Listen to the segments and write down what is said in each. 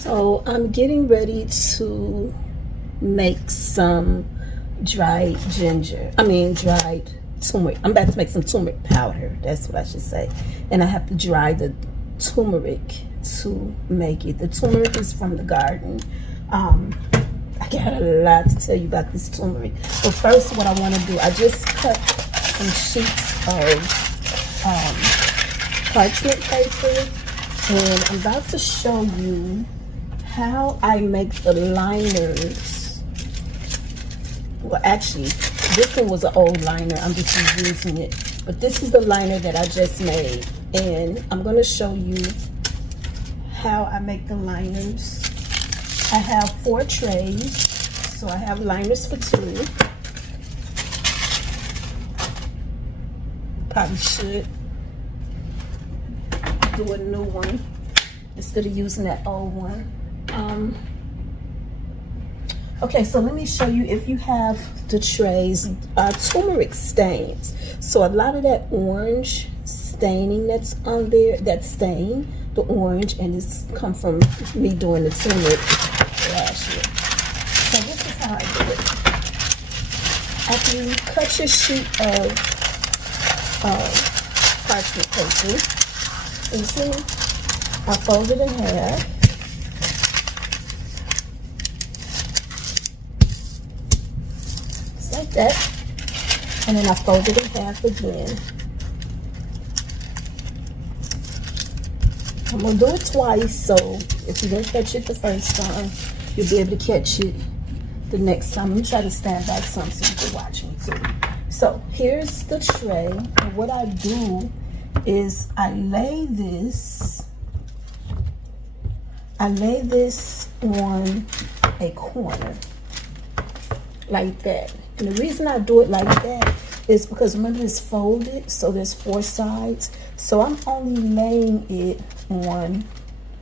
So I'm getting ready to make some dried dried turmeric. I'm about to make some turmeric powder. That's what I should say. And I have to dry the turmeric to make it. The turmeric is from the garden. I got a lot to tell you about this turmeric. But first, what I want to do, I just cut some sheets of parchment paper, and I'm about to show you how I make the liners. Well, actually, this one was an old liner. I'm just reusing it. But this is the liner that I just made. And I'm going to show you how I make the liners. I have 4 trays. So I have liners for 2. Probably should do a new one instead of using that old one. Okay, so let me show you, if you have the trays, turmeric stains. So a lot of that orange staining that's on there, that stain, the orange, and it's come from me doing the turmeric last year. So this is how I do it. After you cut your sheet of parchment paper, you see, I fold it in half. Like that, and then I fold it in half again. I'm gonna do it twice, so if you didn't catch it the first time, you'll be able to catch it the next time. Let me try to stand back some so you can watch me too. So here's the tray, and what I do is I lay this on a corner like that. And the reason I do it like that is because, remember, it's folded, so there's 4 sides. So I'm only laying it on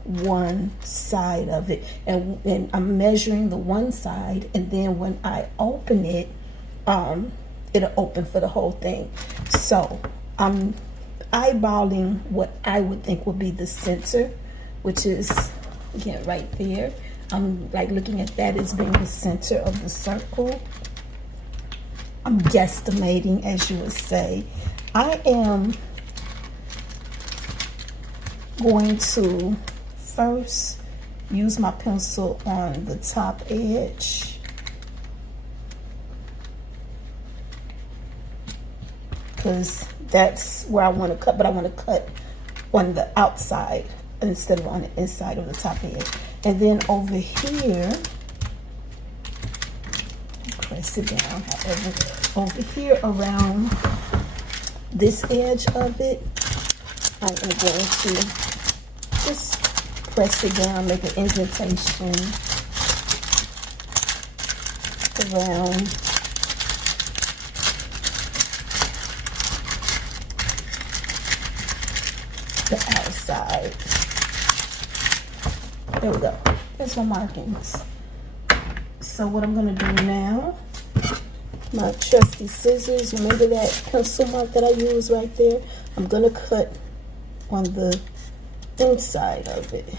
one side of it, and I'm measuring the one side, and then when I open it, it'll open for the whole thing. So I'm eyeballing what I would think would be the center, which is, again, right there. I'm like looking at that as being the center of the circle. I'm guesstimating, as you would say. I am going to first use my pencil on the top edge, because that's where I want to cut, but I want to cut on the outside instead of on the inside of the top edge. And then over here, press it down, however, over here around this edge of it, I am going to just press it down, make an indentation around the outside. There we go. There's my markings. So what I'm going to do now, my trusty scissors, remember that pencil mark that I used right there? I'm going to cut on the inside of it.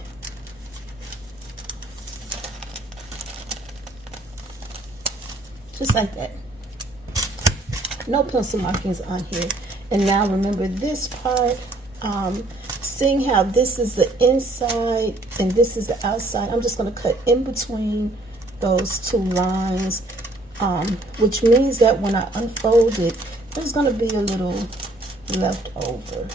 Just like that. No pencil markings on here. And now remember this part, seeing how this is the inside and this is the outside, I'm just going to cut in between those 2 lines, which means that when I unfold it, there's going to be a little left over.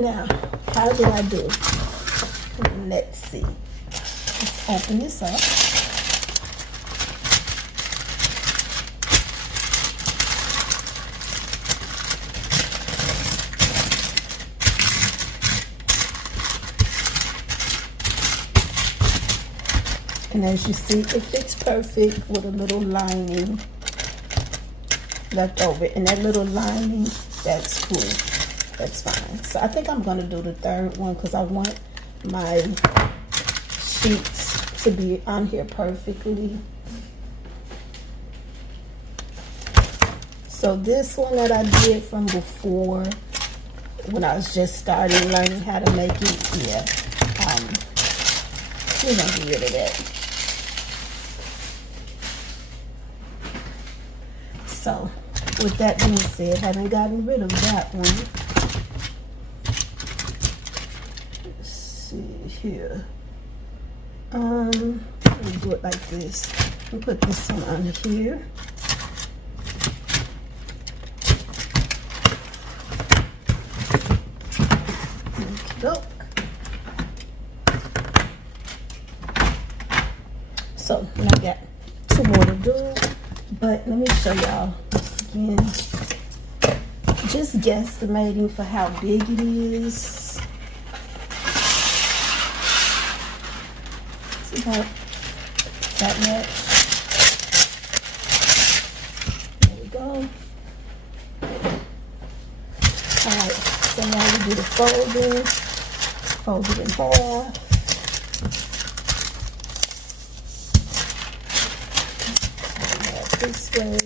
Now, how do I do? Let's see. Let's open this up. And as you see, it fits perfect with a little lining left over. And that little lining, that's cool. That's fine. So I think I'm going to do the 3rd one because I want my sheets to be on here perfectly. So this one that I did from before, when I was just starting learning how to make it, yeah, we're gonna get rid of that. So with that being said, having gotten rid of that one, let's see here. Let me do it like this. I'll put this one on here. Look. So I got 2 more to do, but let me show y'all again. Just guesstimating for how big it is. It's about that much. There we go. Alright, so now we do the folding. Fold it in half. This way.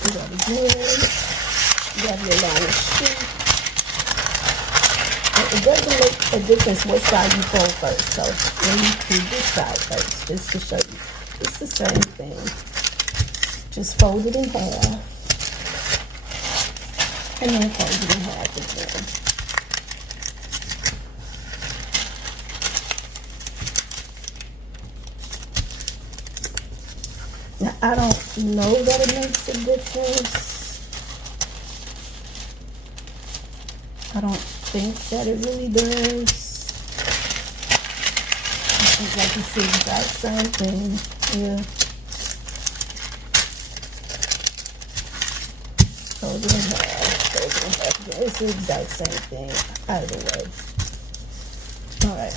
Do that again. Grab your line of sheet. It doesn't make a difference what side you fold first. So let me do this side first, just to show you. It's the same thing. Just fold it in half. And then fold it in half again. Now, I don't know that it makes a difference. I don't think that it really does. I think like it's the exact same thing. Yeah. Fold it in half. Fold it in half again. It's the exact same thing either way. Alright.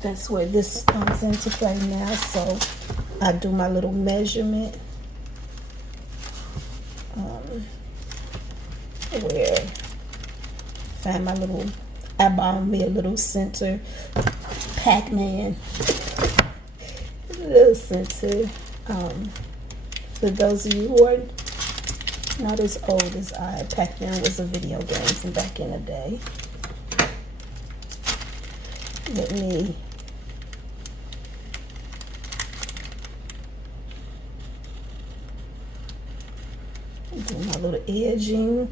That's where this comes into play now. So I do my little measurement. Where find my little, I bought me a little center Pac-Man. Little center. For those of you who are not as old as I, Pac-Man was a video game from back in the day. Let me do my little edging.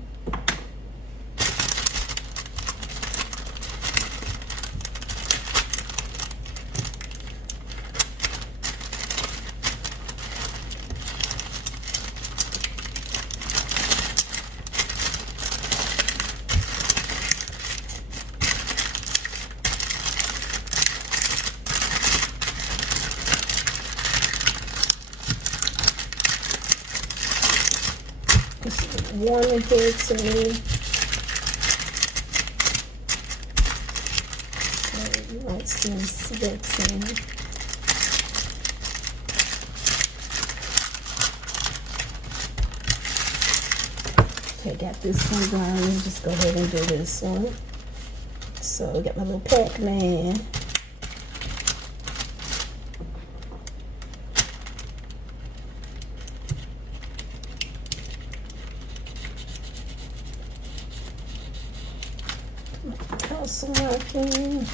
Warm in here to me. So you might see me sweating. Okay, got this one done. Just go ahead and do this one. So I got my little Pac-Man. Also working.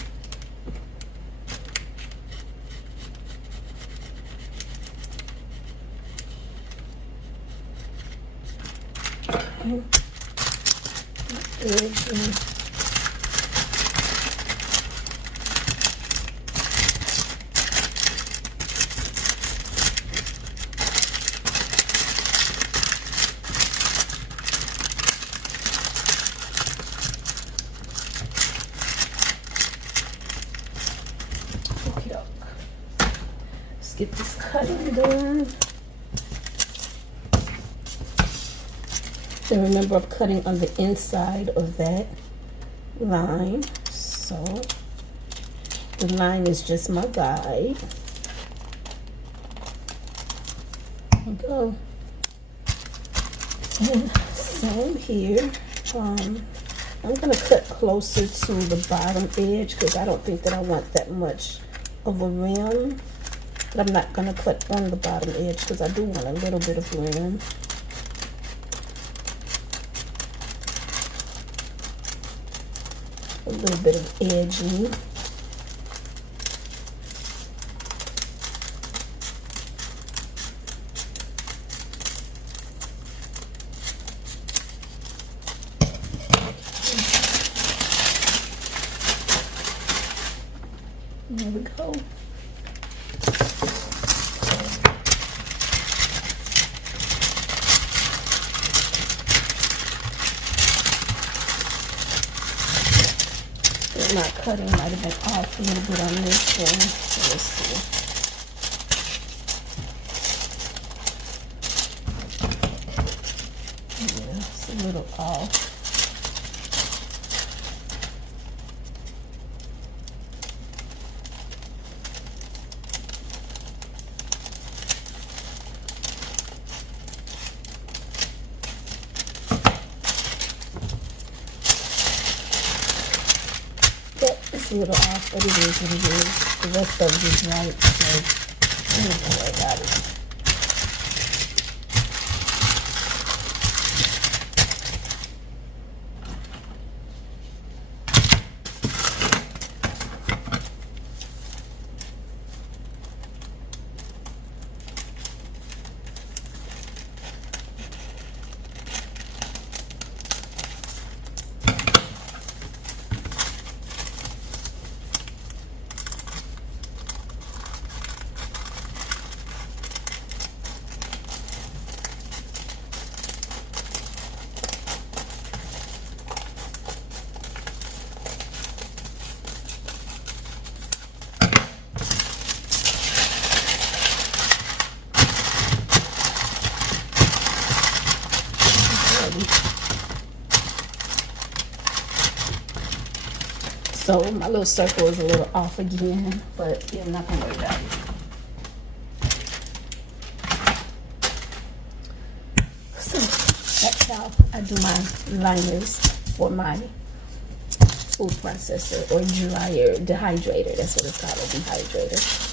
Let's get this cutting done. And remember, I'm cutting on the inside of that line. So the line is just my guide. There we go. And same here. I'm gonna cut closer to the bottom edge because I don't think that I want that much of a rim. But I'm not gonna cut on the bottom edge because I do want a little bit of rim. A little bit of edging. There we go. My cutting might have been off a little bit on this one. So let's see. Yeah, it's a little off. A little off, but it is what it is. The rest of it is right, so don't worry about it. So my little circle is a little off again, but yeah, I'm not gonna worry about it. So that's how I do my liners for my food processor or dryer, dehydrator. That's what it's called, a dehydrator.